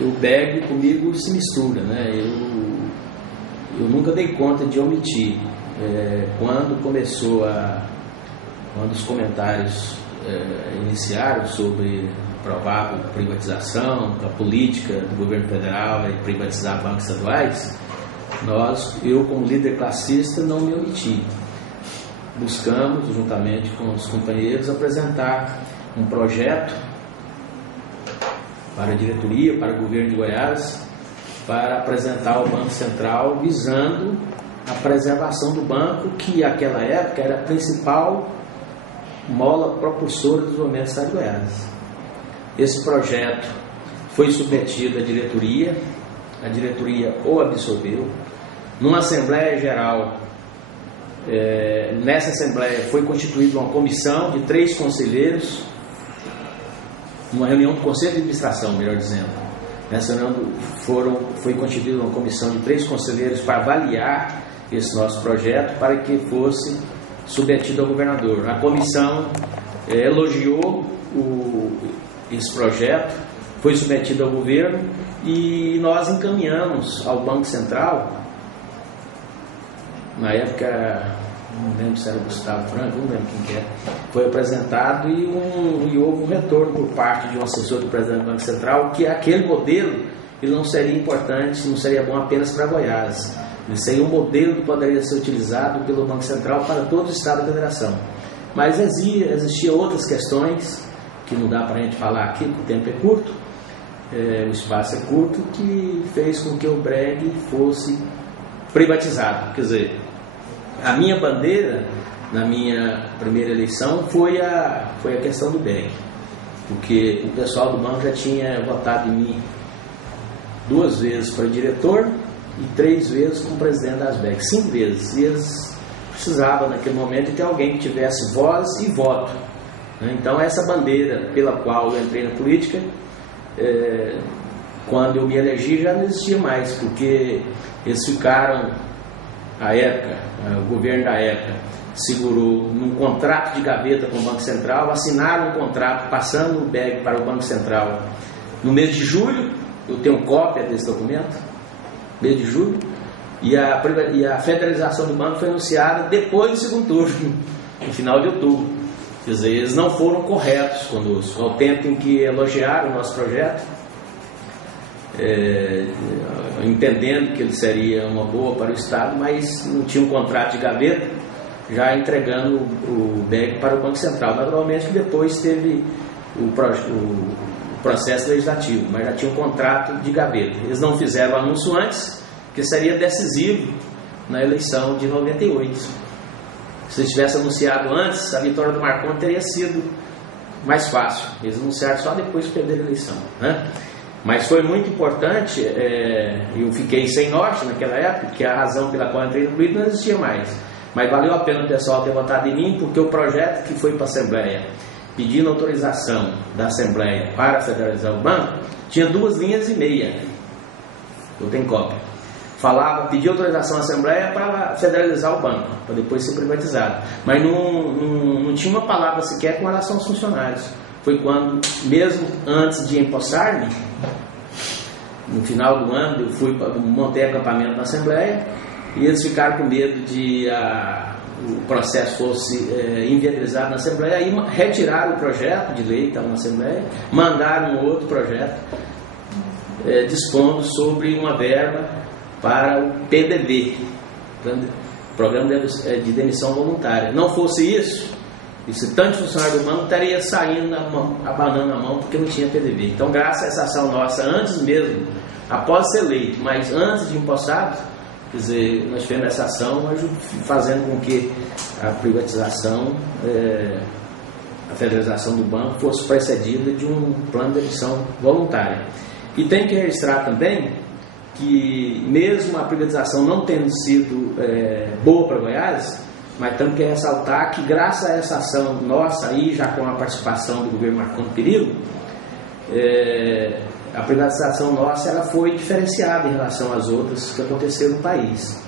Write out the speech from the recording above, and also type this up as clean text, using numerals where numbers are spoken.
o BEG comigo se mistura, né? Eu nunca dei conta de omitir. Quando os comentários iniciaram sobre provável privatização, a política do governo federal é privatizar bancos estaduais, eu como líder classista não me omiti. Buscamos, juntamente com os companheiros, apresentar um projeto para a diretoria, para o governo de Goiás, para apresentar ao Banco Central, visando a preservação do banco, que naquela época era a principal mola propulsora do desenvolvimento do Estado de Goiás. Esse projeto foi submetido à diretoria, a diretoria o absorveu. Numa Assembleia Geral, nessa Assembleia foi constituída uma comissão de 3 conselheiros, numa reunião do Conselho de Administração, melhor dizendo. Nessa reunião foi constituída uma comissão de 3 conselheiros para avaliar esse nosso projeto, para que fosse submetido ao governador. A comissão elogiou esse projeto, foi submetido ao governo e nós encaminhamos ao Banco Central. Na época, não lembro se era Gustavo Franco, não lembro quem que é, foi apresentado e houve um retorno por parte de um assessor do presidente do Banco Central que aquele modelo ele não seria importante, não seria bom apenas para Goiás. Ele seria um modelo que poderia ser utilizado pelo Banco Central para todo o Estado da Federação. Mas existiam outras questões que não dá para a gente falar aqui, porque o tempo é curto, o espaço é curto, que fez com que o BREG fosse privatizado. Quer dizer, a minha bandeira na minha primeira eleição foi a questão do BEG, porque o pessoal do banco já tinha votado em mim 2 vezes para diretor e 3 vezes como presidente das BEG, 5 vezes, e eles precisavam naquele momento de ter alguém que tivesse voz e voto, né? Então essa bandeira pela qual eu entrei na política, quando eu me elegi já não existia mais, porque eles ficaram, a época, o governo da época segurou num contrato de gaveta com o Banco Central, assinaram um contrato passando o BEG para o Banco Central no mês de julho. Eu tenho cópia desse documento, mês de julho, e a federalização do banco foi anunciada depois do segundo turno, no final de outubro. Quer dizer, eles não foram corretos conosco, ao tempo em que elogiaram o nosso projeto, entendendo que ele seria uma boa para o Estado, mas não tinha um contrato de gaveta, já entregando o BEG para o Banco Central. Naturalmente que depois teve o processo legislativo, mas já tinha um contrato de gaveta. Eles não fizeram o anúncio antes, que seria decisivo na eleição de 98. Se eles tivessem anunciado antes, a vitória do Marconi teria sido mais fácil. Eles anunciaram só depois de perder a eleição, né? Mas foi muito importante, eu fiquei sem norte naquela época, que a razão pela qual eu entrei no político não existia mais. Mas valeu a pena o pessoal ter votado em mim, porque o projeto que foi para a Assembleia, pedindo autorização da Assembleia para federalizar o banco, tinha 2 linhas e meia. Eu tenho cópia. Pedia autorização à Assembleia para federalizar o banco, para depois ser privatizado. Mas não tinha uma palavra sequer com relação aos funcionários. Foi quando, mesmo antes de empossar-me, no final do ano, eu montei acampamento na Assembleia, e eles ficaram com medo de o processo fosse inviabilizado na Assembleia, e retiraram o projeto de lei que estava na Assembleia, mandaram um outro projeto dispondo sobre uma verba para o PDV, Programa de Demissão Voluntária. Não fosse isso, esse tanto funcionário do banco estaria saindo abanando a mão, porque não tinha PDV. Então, graças a essa ação nossa, antes mesmo, após ser eleito, mas antes de empossado, quer dizer, nós tivemos essa ação fazendo com que a privatização, a federalização do banco fosse precedida de um plano de demissão voluntária. E tem que registrar também que, mesmo a privatização não tendo sido boa para Goiás, mas temos que ressaltar que, graças a essa ação nossa, aí já com a participação do governo Marconi Perillo, a privatização nossa ela foi diferenciada em relação às outras que aconteceram no país.